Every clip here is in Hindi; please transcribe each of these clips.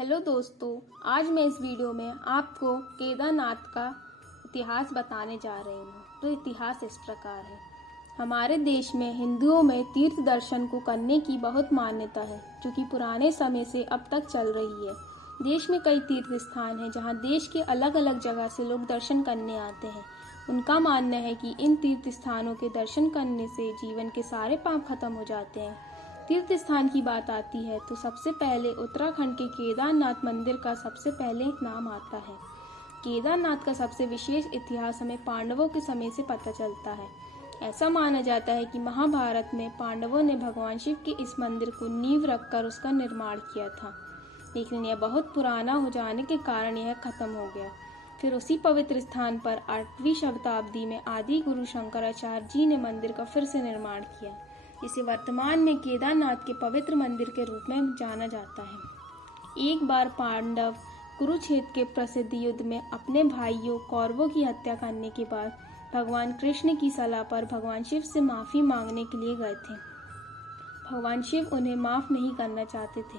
हेलो दोस्तों, आज मैं इस वीडियो में आपको केदारनाथ का इतिहास बताने जा रही हूँ। तो इतिहास इस प्रकार है। हमारे देश में हिंदुओं में तीर्थ दर्शन को करने की बहुत मान्यता है, जो कि पुराने समय से अब तक चल रही है। देश में कई तीर्थ स्थान हैं जहाँ देश के अलग अलग जगह से लोग दर्शन करने आते हैं। उनका मानना है कि इन तीर्थ स्थानों के दर्शन करने से जीवन के सारे पाप खत्म हो जाते हैं। तीर्थ स्थान की बात आती है तो सबसे पहले उत्तराखंड के केदारनाथ मंदिर का सबसे पहले नाम आता है। केदारनाथ का सबसे विशेष इतिहास हमें पांडवों के समय से पता चलता है। ऐसा माना जाता है कि महाभारत में पांडवों ने भगवान शिव के इस मंदिर को नींव रखकर उसका निर्माण किया था, लेकिन यह बहुत पुराना हो जाने के कारण यह खत्म हो गया। फिर उसी पवित्र स्थान पर 8वीं शताब्दी में आदि गुरु शंकराचार्य जी ने मंदिर का फिर से निर्माण किया, जिसे वर्तमान में केदारनाथ के पवित्र मंदिर के रूप में जाना जाता है। एक बार पांडव कुरुक्षेत्र के प्रसिद्ध युद्ध में अपने भाइयों कौरवों की हत्या करने के बाद भगवान कृष्ण की सलाह पर भगवान शिव से माफी मांगने के लिए गए थे। भगवान शिव उन्हें माफ नहीं करना चाहते थे,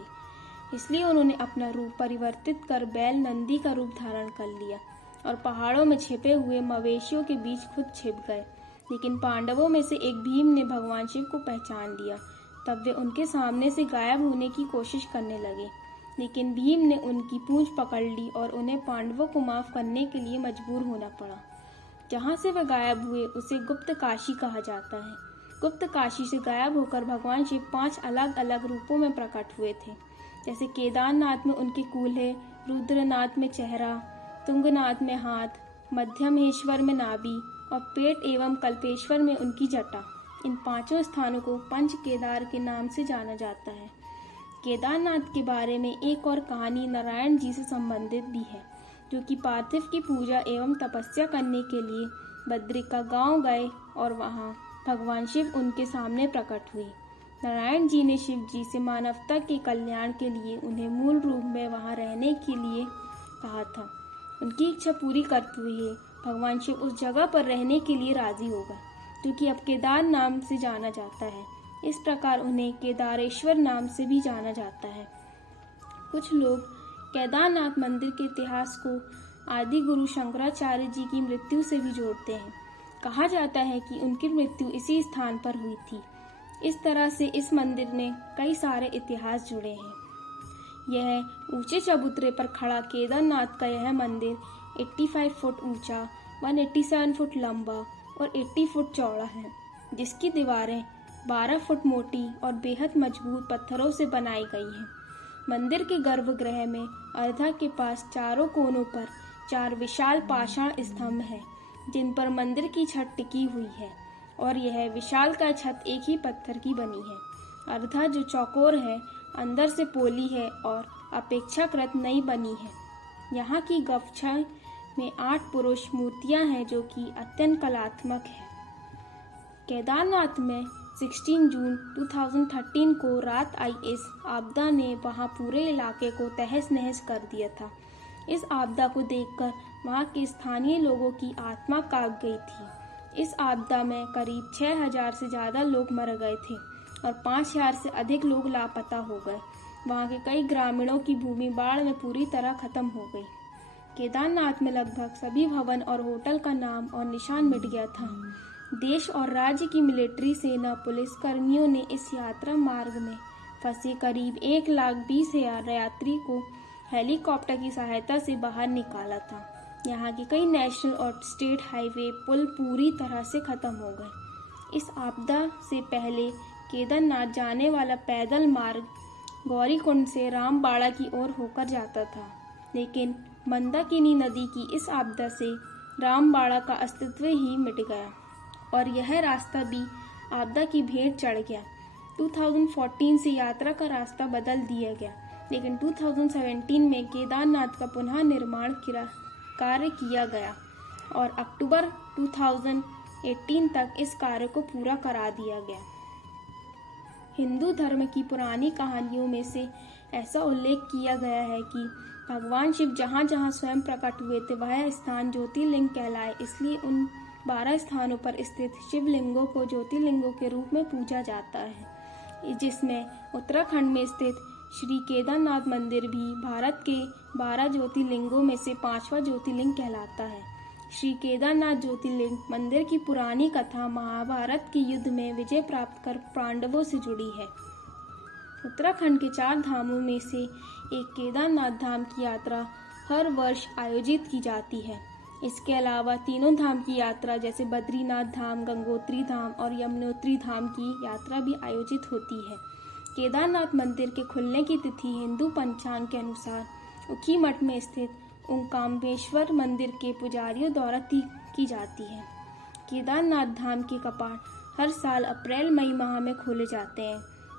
इसलिए उन्होंने अपना रूप परिवर्तित कर बैल नंदी का रूप धारण कर लिया और पहाड़ों में छिपे हुए मवेशियों के बीच खुद छिप गए। लेकिन पांडवों में से एक भीम ने भगवान शिव को पहचान लिया। तब वे उनके सामने से गायब होने की कोशिश करने लगे, लेकिन भीम ने उनकी पूंछ पकड़ ली और उन्हें पांडवों को माफ करने के लिए मजबूर होना पड़ा। जहाँ से वे गायब हुए उसे गुप्त काशी कहा जाता है। गुप्त काशी से गायब होकर भगवान शिव 5 अलग अलग रूपों में प्रकट हुए थे, जैसे केदारनाथ में उनके कूल्हे, रुद्रनाथ में चेहरा, तुंगनाथ में हाथ, मध्यमेश्वर में नाभि और पेट एवं कल्पेश्वर में उनकी जटा। इन 5 स्थानों को पंच केदार के नाम से जाना जाता है। केदारनाथ के बारे में एक और कहानी नारायण जी से संबंधित भी है, जो कि पार्थिव की पूजा एवं तपस्या करने के लिए बद्रिका गांव गए और वहां भगवान शिव उनके सामने प्रकट हुए। नारायण जी ने शिव जी से मानवता के कल्याण के लिए उन्हें मूल रूप में वहां रहने के लिए कहा था। उनकी इच्छा पूरी करते हुए भगवान शिव उस जगह पर रहने के लिए राजी हो गए, जो कि अब केदार नाम से जाना जाता है। इस प्रकार उन्हें केदारेश्वर नाम से भी जाना जाता है। कुछ लोग केदारनाथ मंदिर के इतिहास को आदि गुरु शंकराचार्य जी की मृत्यु से भी जोड़ते हैं। कहा जाता है कि उनकी मृत्यु इसी स्थान पर हुई थी। इस तरह से इस मंदिर ने कई सारे इतिहास जुड़े हैं। यह ऊंचे चबूतरे पर खड़ा केदारनाथ का यह मंदिर 85 फुट ऊंचा, 187 फुट लंबा और 80 फुट चौड़ा है, जिसकी दीवारें 12 फुट मोटी और बेहद मजबूत पत्थरों से बनाई गई हैं। मंदिर के गर्भगृह में अर्धा के पास चारों कोनों पर 4 विशाल पाषाण स्तंभ हैं, जिन पर मंदिर की छत टिकी हुई है और यह विशालकाय छत एक ही पत्थर की बनी है। अर्धा जो चौकोर है, अंदर से पोली है और अपेक्षाकृत नई बनी है। यहाँ की गौछा में 8 पुरुष मूर्तियां हैं, जो कि अत्यंत कलात्मक है। केदारनाथ में 16 जून 2013 को रात आई इस आपदा ने वहां पूरे इलाके को तहस नहस कर दिया था। इस आपदा को देखकर वहां के स्थानीय लोगों की आत्मा कांप गई थी। इस आपदा में करीब 6000 से ज्यादा लोग मर गए थे और 5000 से अधिक लोग लापता हो गए। वहां के कई ग्रामीणों की भूमि बाढ़ में पूरी तरह खत्म हो गई। केदारनाथ में लगभग सभी भवन और होटल का नाम और निशान मिट गया था। देश और राज्य की मिलिट्री सेना पुलिस कर्मियों ने इस यात्रा मार्ग में फंसे करीब 1,20,000 यात्री को हेलीकॉप्टर की सहायता से बाहर निकाला था। यहाँ के कई नेशनल और स्टेट हाईवे पुल पूरी तरह से खत्म हो गए। इस आपदा से पहले केदारनाथ जाने वाला पैदल मार्ग गौरीकुंड से रामबाड़ा की ओर होकर जाता था, लेकिन मंदाकिनी नदी की इस आपदा से रामबाड़ा का अस्तित्व ही मिट गया और यह रास्ता भी आपदा की भेंट चढ़ गया। 2014 से यात्रा का रास्ता बदल दिया गया, लेकिन 2017 में केदारनाथ का पुनः निर्माण कार्य किया गया और अक्टूबर 2018 तक इस कार्य को पूरा करा दिया गया। हिंदू धर्म की पुरानी कहानियों में से ऐसा उल्लेख किया गया है कि भगवान शिव जहाँ जहाँ स्वयं प्रकट हुए थे वह स्थान ज्योतिर्लिंग कहलाए, इसलिए उन 12 स्थानों पर स्थित शिवलिंगों को ज्योतिर्लिंगों के रूप में पूजा जाता है, जिसमें उत्तराखंड में स्थित श्री केदारनाथ मंदिर भी भारत के 12 ज्योतिर्लिंगों में से 5वां ज्योतिर्लिंग कहलाता है। श्री केदारनाथ ज्योतिर्लिंग मंदिर की पुरानी कथा महाभारत के युद्ध में विजय प्राप्त कर पांडवों से जुड़ी है। उत्तराखंड के 4 धामों में से एक केदारनाथ धाम की यात्रा हर वर्ष आयोजित की जाती है। इसके अलावा तीनों धाम की यात्रा जैसे बद्रीनाथ धाम, गंगोत्री धाम और यमुनोत्री धाम की यात्रा भी आयोजित होती है। केदारनाथ मंदिर के खुलने की तिथि हिंदू पंचांग के अनुसार ऊखीमठ में स्थित ओंकारेश्वर मंदिर के पुजारियों द्वारा की जाती है। केदारनाथ धाम के कपाट हर साल अप्रैल-मई माह में खोले जाते हैं,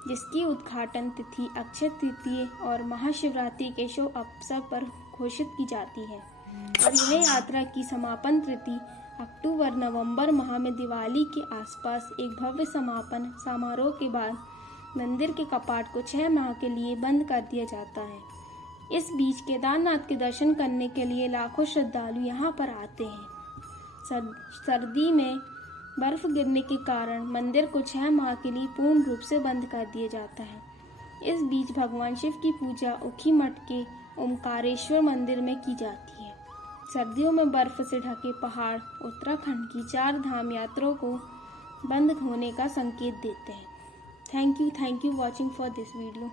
जिसकी उद्घाटन तिथि अक्षय तृतीया और महाशिवरात्रि के शुभ अवसर पर घोषित की जाती है और यह यात्रा की समापन तिथि अक्टूबर-नवंबर माह में दिवाली के आसपास एक भव्य समापन समारोह के बाद मंदिर के कपाट को 6 माह के लिए बंद कर दिया जाता है। इस बीच केदारनाथ के दर्शन करने के लिए लाखों श्रद्धालु यहाँ पर आते हैं। सर्दी में बर्फ गिरने के कारण मंदिर को 6 माह के लिए पूर्ण रूप से बंद कर दिया जाता है। इस बीच भगवान शिव की पूजा ऊखीमठ के ओंकारेश्वर मंदिर में की जाती है। सर्दियों में बर्फ से ढके पहाड़ उत्तराखंड की 4 धाम यात्राओं को बंद होने का संकेत देते हैं। Thank you watching for this video.